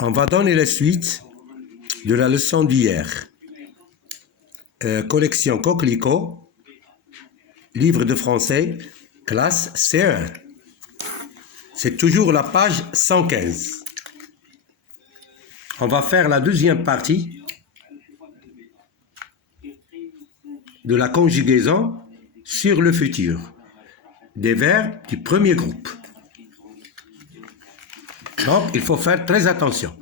On va donner la suite de la leçon d'hier. Collection Coquelicot, livre de français, classe C1. C'est toujours la page 115. On va faire la deuxième partie de la conjugaison sur le futur des verbes du premier groupe. Donc, il faut faire très attention.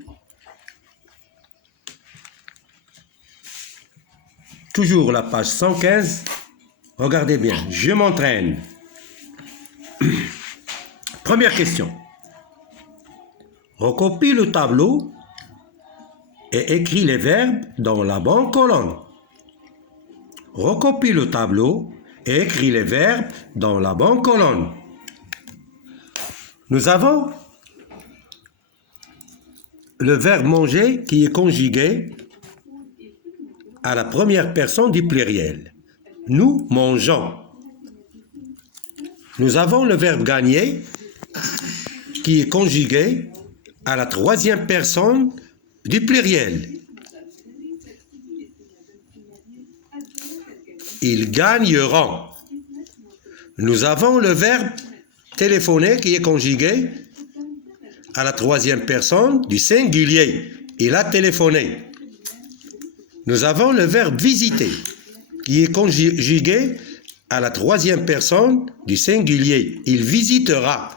Toujours la page 115. Regardez bien, je m'entraîne. Première question. Recopie le tableau et écris les verbes dans la bonne colonne. Recopie le tableau et écris les verbes dans la bonne colonne. Nous avons le verbe manger qui est conjugué à la première personne du pluriel. Nous mangeons. Nous avons le verbe gagner qui est conjugué à la troisième personne du pluriel. Ils gagneront. Nous avons le verbe téléphoner qui est conjugué à la troisième personne du singulier. Il a téléphoné. Nous avons le verbe visiter qui est conjugué à la troisième personne du singulier. Il visitera.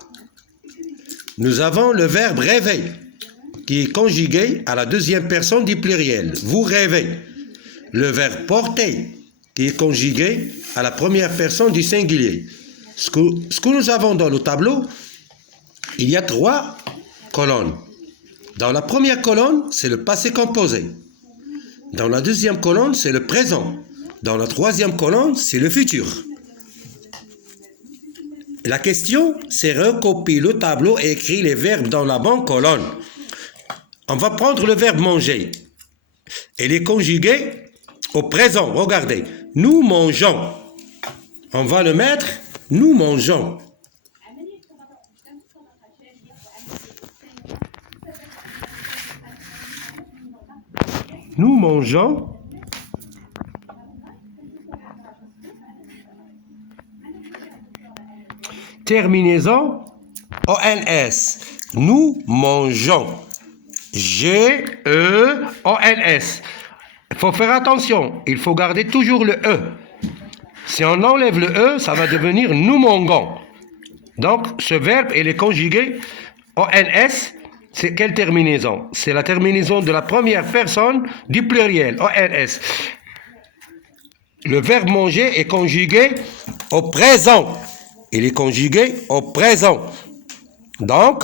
Nous avons le verbe rêver qui est conjugué à la deuxième personne du pluriel. Vous rêvez. Le verbe porter qui est conjugué à la première personne du singulier. Ce que nous avons dans le tableau, il y a 3 colonnes. Dans la première colonne, c'est le passé composé. Dans la deuxième colonne, c'est le présent. Dans la troisième colonne, c'est le futur. La question, c'est recopier le tableau et écrire les verbes dans la bonne colonne. On va prendre le verbe manger. Il est conjugué au présent. Regardez. Nous mangeons. On va le mettre. Nous mangeons. Nous mangeons. Terminaison ONS. Nous mangeons. G-E-O-N-S. Il faut faire attention. Il faut garder toujours le E. Si on enlève le E, ça va devenir nous mangeons. Donc, ce verbe, il est conjugué ONS. C'est quelle terminaison? C'est la terminaison de la première personne du pluriel, ONS. Le verbe manger est conjugué au présent. Il est conjugué au présent. Donc,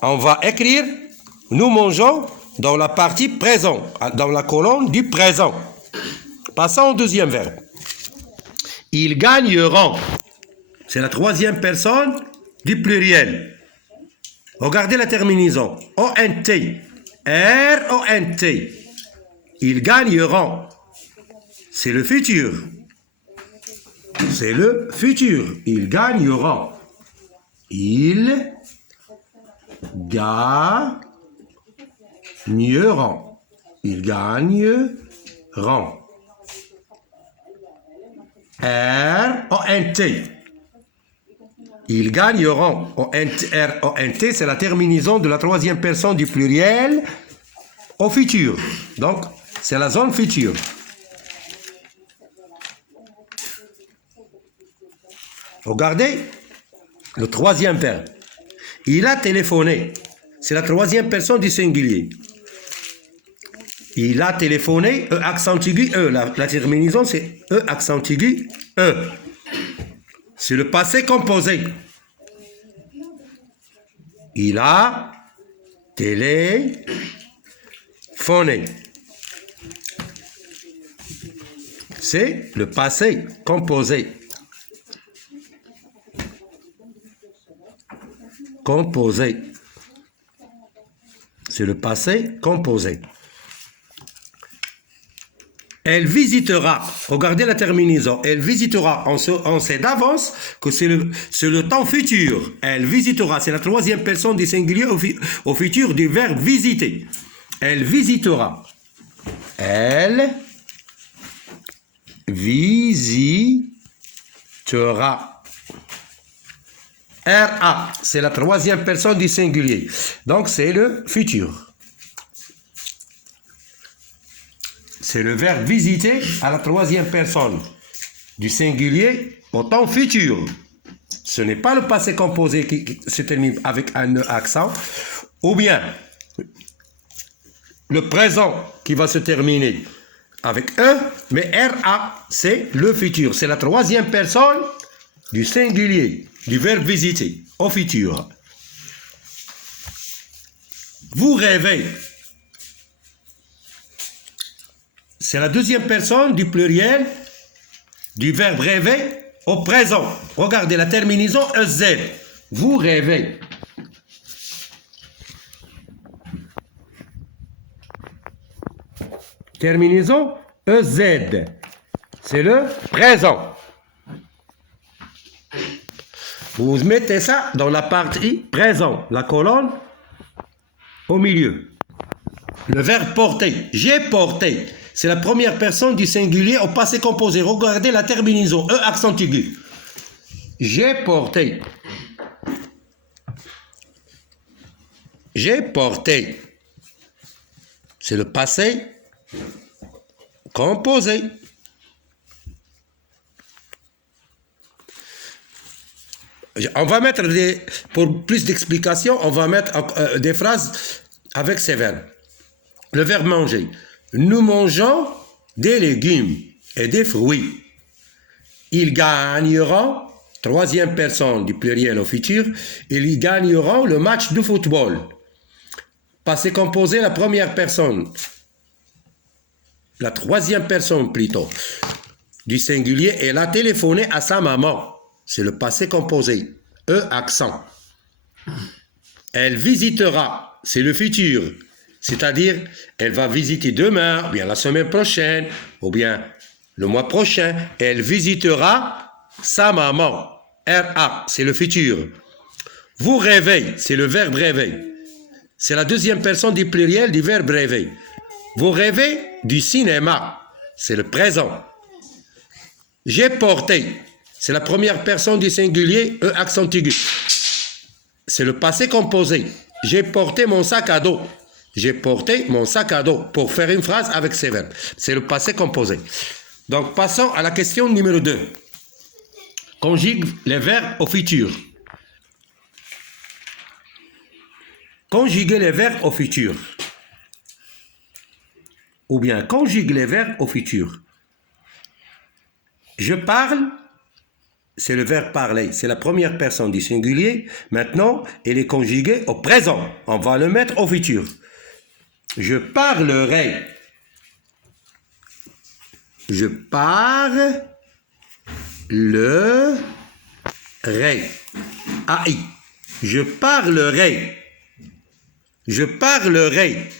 on va écrire nous mangeons dans la partie présent, dans la colonne du présent. Passons au deuxième verbe. Ils gagneront. C'est la troisième personne du pluriel. Regardez la terminaison. O-N-T. R-O-N-T. Ils gagneront. C'est le futur. C'est le futur. Ils gagneront. Ils gagneront. Ils gagneront. R-O-N-T. Ils gagneront. R-O-N-T, c'est la terminaison de la troisième personne du pluriel au futur. Donc, c'est la zone future. Regardez le troisième verbe. Il a téléphoné. C'est la troisième personne du singulier. Il a téléphoné, E accent aigu, E. La terminaison, c'est E accent aigu, E. C'est le passé composé. Il a téléphoné. C'est le passé composé. Composé. C'est le passé composé. Elle visitera. Regardez la terminaison. Elle visitera. On sait d'avance que c'est le temps futur. Elle visitera. C'est la troisième personne du singulier au futur du verbe visiter. Elle visitera. Elle visitera. RA, c'est la troisième personne du singulier. Donc, c'est le futur. C'est le verbe visiter à la troisième personne du singulier au temps futur. Ce n'est pas le passé composé qui se termine avec un accent, ou bien le présent qui va se terminer avec un, mais RA, c'est le futur. C'est la troisième personne du singulier, du verbe visiter, au futur. Vous rêvez. C'est la deuxième personne du pluriel du verbe rêver au présent. Regardez la terminaison EZ. Vous rêvez. Terminaison EZ. C'est le présent. Vous mettez ça dans la partie présent, la colonne au milieu. Le verbe porter. J'ai porté. C'est la première personne du singulier au passé composé. Regardez la terminaison E accent aigu. J'ai porté. J'ai porté. C'est le passé composé. On va mettre pour plus d'explications, on va mettre des phrases avec ces verbes. Le verbe manger. Nous mangeons des légumes et des fruits. Ils gagneront, troisième personne du pluriel au futur, ils gagneront le match de football. Passé composé, la première personne, la troisième personne plutôt, du singulier, elle a téléphoné à sa maman. C'est le passé composé. E accent. Elle visitera. C'est le futur. C'est-à-dire, elle va visiter demain, ou bien la semaine prochaine, ou bien le mois prochain. Elle visitera sa maman. RA, c'est le futur. Vous rêvez, c'est le verbe rêver. C'est la deuxième personne du pluriel du verbe rêver. Vous rêvez du cinéma. C'est le présent. J'ai porté. C'est la première personne du singulier, E accent aigu. C'est le passé composé. J'ai porté mon sac à dos. J'ai porté mon sac à dos pour faire une phrase avec ces verbes. C'est le passé composé. Donc, passons à la question numéro 2. Conjugue les verbes au futur. Conjuguer les verbes au futur. Ou bien, conjugue les verbes au futur. Je parle, c'est le verbe parler. C'est la première personne du singulier. Maintenant, il est conjugué au présent. On va le mettre au futur. Je parlerai. Je parlerai. AI. Je parlerai. Je parlerai.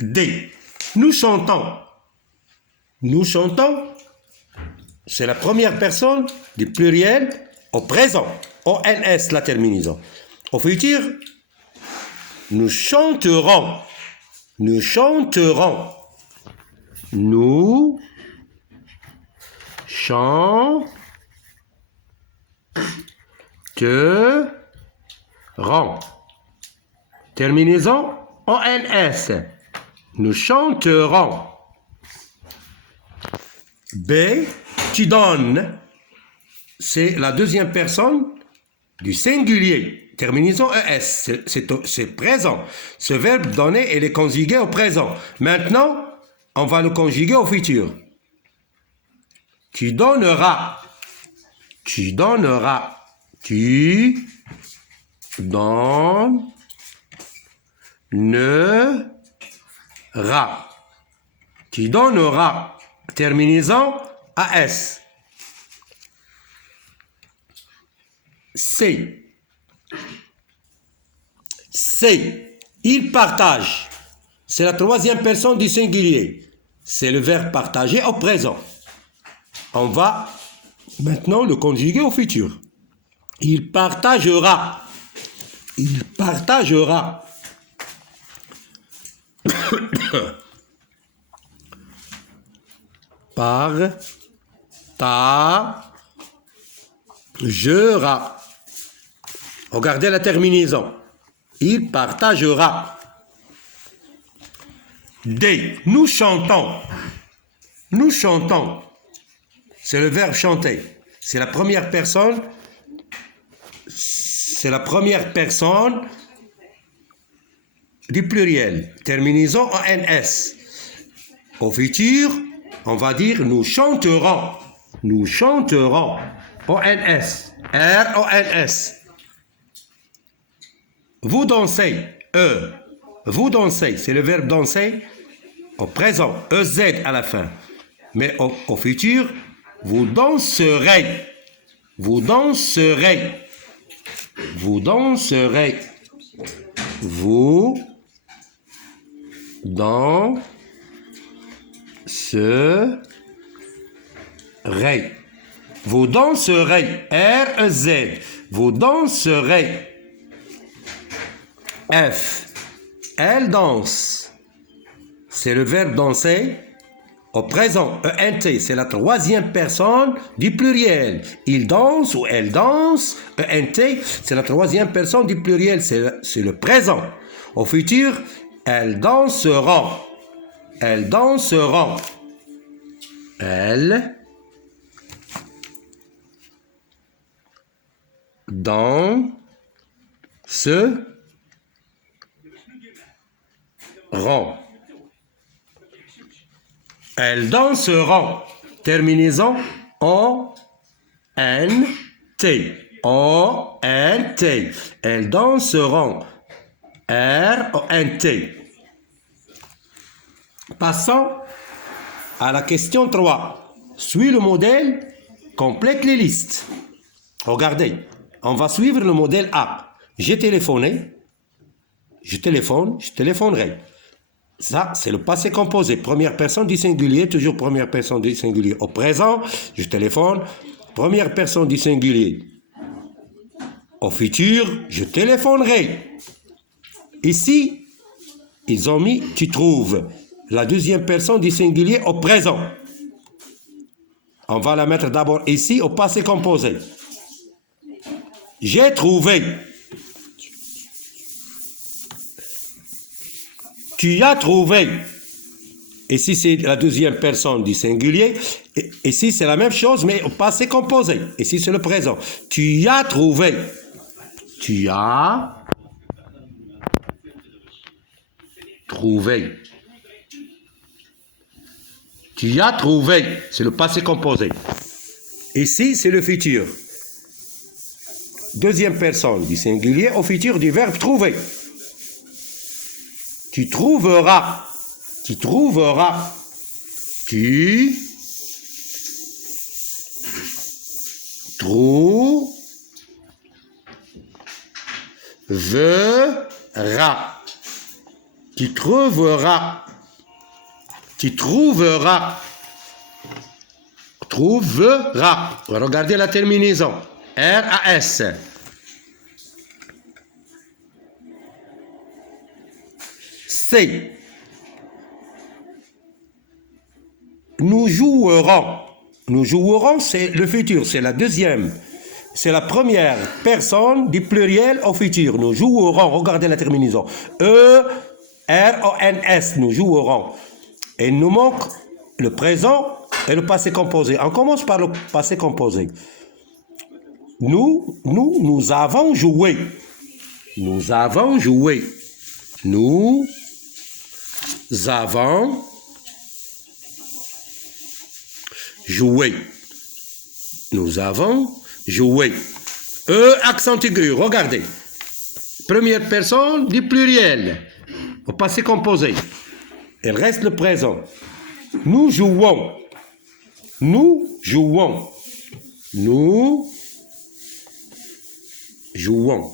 D. Nous chantons. Nous chantons. C'est la première personne du pluriel au présent. ONS, la terminaison. Au futur, nous chanterons. Nous chanterons. Nous chanterons. Terminaison ONS. Nous chanterons. B. Tu donnes. C'est la deuxième personne du singulier. Terminaison ES. C'est présent. Ce verbe donner, il est conjugué au présent. Maintenant, on va le conjuguer au futur. Tu donneras. Tu donneras. Tu donneras. Tu donneras. Terminaison AS. C. C. Il partage. c'est la troisième personne du singulier. C'est le verbe partager au présent. On va maintenant le conjuguer au futur. Il partagera. Il partagera. Partagera. Regardez la terminaison. Il partagera. D. Nous chantons. Nous chantons. C'est le verbe chanter. C'est la première personne. C'est la première personne du pluriel. Terminaison en NS. Au futur, on va dire nous chanterons. Nous chanterons. ONS. RONS. Vous dansez. E. Vous dansez. C'est le verbe danser au présent. EZ à la fin. Mais au futur, vous danserez. Vous danserez. Vous danserez. Vous danserez. Vous danserez. R-E-Z. Vous danserez. F. Elle danse. C'est le verbe danser. Au présent, ENT, c'est la troisième personne du pluriel. Il danse ou elle danse. ENT, c'est la troisième personne du pluriel. C'est le présent. Au futur, elles danseront. Elles danseront. Elles danseront. Elles danseront. Terminaison O-N-T. O-N-T. Elles danseront. R-O-N-T. Passons à la question 3. Suis le modèle, complète les listes. Regardez, on va suivre le modèle A. J'ai téléphoné, je téléphone, je téléphonerai. Ça, c'est le passé composé. Première personne du singulier, toujours première personne du singulier. Au présent, je téléphone, première personne du singulier. Au futur, je téléphonerai. Ici, ils ont mis « tu trouves ». La deuxième personne du singulier au présent. On va la mettre d'abord ici au passé composé. J'ai trouvé. Tu as trouvé. Ici, c'est la deuxième personne du singulier. Et ici, c'est la même chose, mais au passé composé. Ici, c'est le présent. Tu as trouvé. Tu as trouvé. Tu as trouvé. C'est le passé composé. Ici, c'est le futur. Deuxième personne du singulier au futur du verbe trouver. Tu trouveras. Tu trouveras. Tu trouveras. Tu trouveras. Tu trouveras. Trouvera. Regardez la terminaison. R-A-S. C. Nous jouerons. Nous jouerons, c'est le futur. C'est la deuxième. C'est la première personne du pluriel au futur. Nous jouerons. Regardez la terminaison. E-R-O-N-S. Nous jouerons. Et il nous manque le présent et le passé composé. On commence par le passé composé. Nous avons joué. Nous avons joué. Nous avons joué. Nous avons joué. Accent aigu, regardez. Première personne du pluriel. Au passé composé. Il reste le présent. Nous jouons. Nous jouons. Nous jouons.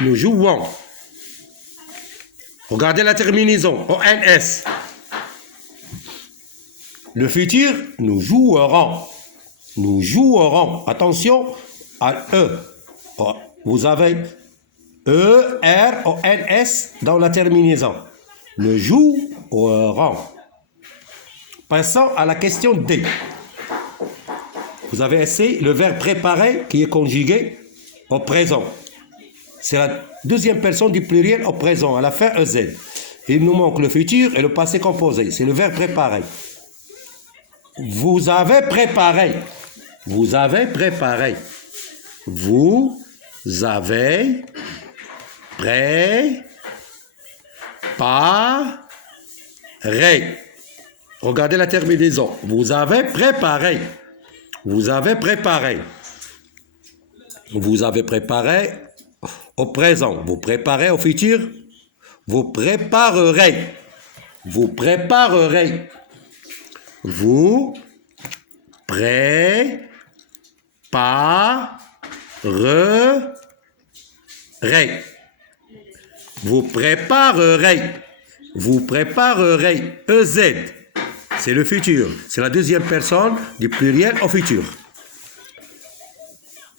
nous jouons. Regardez la terminaison, ONS. Le futur, nous jouerons. Nous jouerons. Attention à E. Vous avez E-R-O-N-S dans la terminaison. Le joueront. Passons à la question D. Vous avez essayé le verbe préparer qui est conjugué au présent. C'est la deuxième personne du pluriel au présent, à la fin EZ. Il nous manque le futur et le passé composé. C'est le verbe préparer. Vous avez préparé. Vous avez préparé. Vous avez préparé. Regardez la terminaison. Vous avez préparé. Vous avez préparé. Vous avez préparé au présent. Vous préparez au futur. Vous préparerez. Vous préparerez. Vous préparerez. Vous préparerez. Vous préparerez. EZ. C'est le futur. C'est la deuxième personne du pluriel au futur.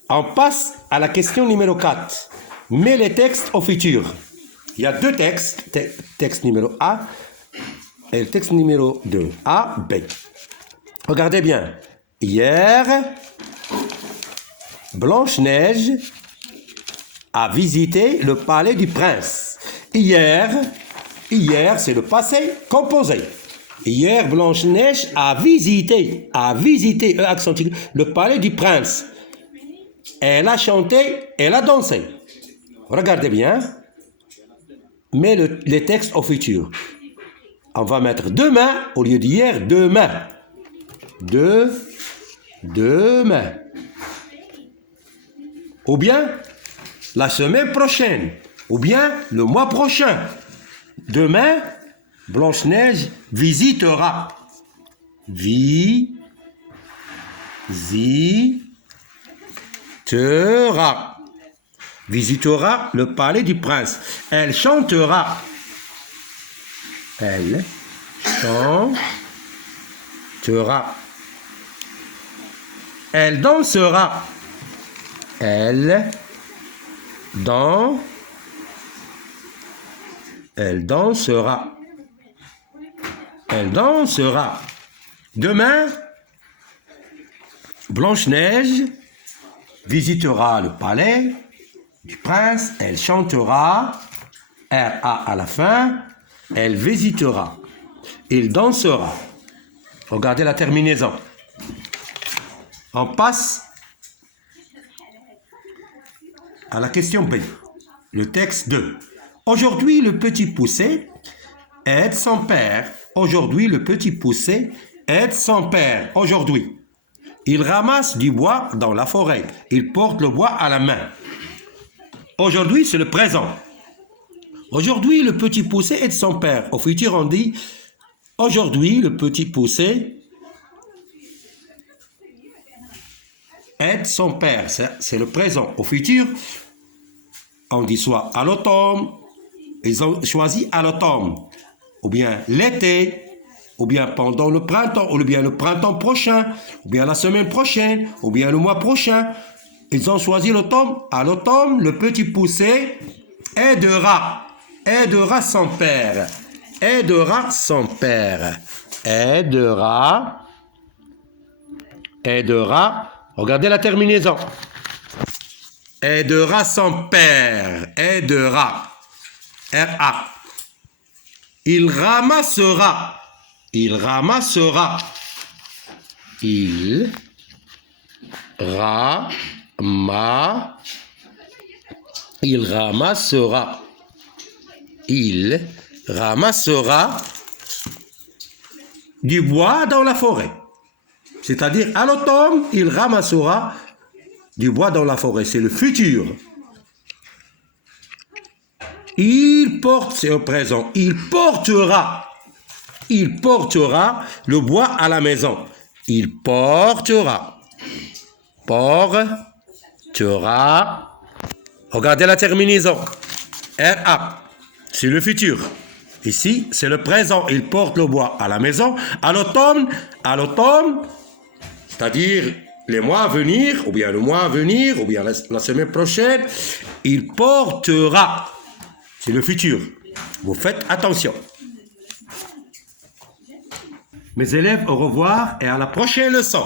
On passe à la question numéro 4. Mets les textes au futur. Il y a deux textes. Texte numéro A et le texte numéro 2. A, B. Regardez bien. Hier, Blanche-Neige a visité le palais du prince. Hier, c'est le passé composé. Hier, Blanche-Neige a visité, accent aigu, le palais du prince. Elle a chanté, elle a dansé. Regardez bien. Mets les textes au futur. On va mettre demain au lieu d'hier, demain. Demain. Ou bien la semaine prochaine. Ou bien le mois prochain. Demain, Blanche-Neige visitera. Visitera le palais du prince. Elle chantera. Elle chantera. Elle dansera. Elle dansera. Elle dansera. Demain, Blanche-Neige visitera le palais du prince. Elle chantera. R-A à la fin. Elle visitera. Il dansera. Regardez la terminaison. On passe à la question B. Le texte 2. Aujourd'hui, le petit poucet aide son père. Aujourd'hui, le petit poucet aide son père. Aujourd'hui. Il ramasse du bois dans la forêt. Il porte le bois à la main. Aujourd'hui, c'est le présent. Aujourd'hui, le petit poucet aide son père. Au futur, on dit aujourd'hui, le petit poucet aide son père. C'est le présent. Au futur, on dit soit à l'automne. Ils ont choisi à l'automne. Ou bien l'été. Ou bien pendant le printemps. Ou bien le printemps prochain. Ou bien la semaine prochaine. Ou bien le mois prochain. Ils ont choisi l'automne. À l'automne, le petit poucet aidera. Aidera son père. Aidera son père. Aidera. Regardez la terminaison. Aidera son père. Aidera. R-A. Il ramassera. Il ramassera. Il ramassera. Il ramassera du bois dans la forêt. C'est-à-dire, à l'automne, il ramassera du bois dans la forêt. C'est le futur. Il porte, c'est au présent. Il portera le bois à la maison. Il portera Regardez la terminaison. RA. C'est le futur. Ici, c'est le présent. Il porte le bois à la maison. À l'automne, c'est-à-dire les mois à venir, ou bien le mois à venir, ou bien la semaine prochaine, il portera. C'est le futur. Vous faites attention. Mes élèves, au revoir et à la prochaine leçon.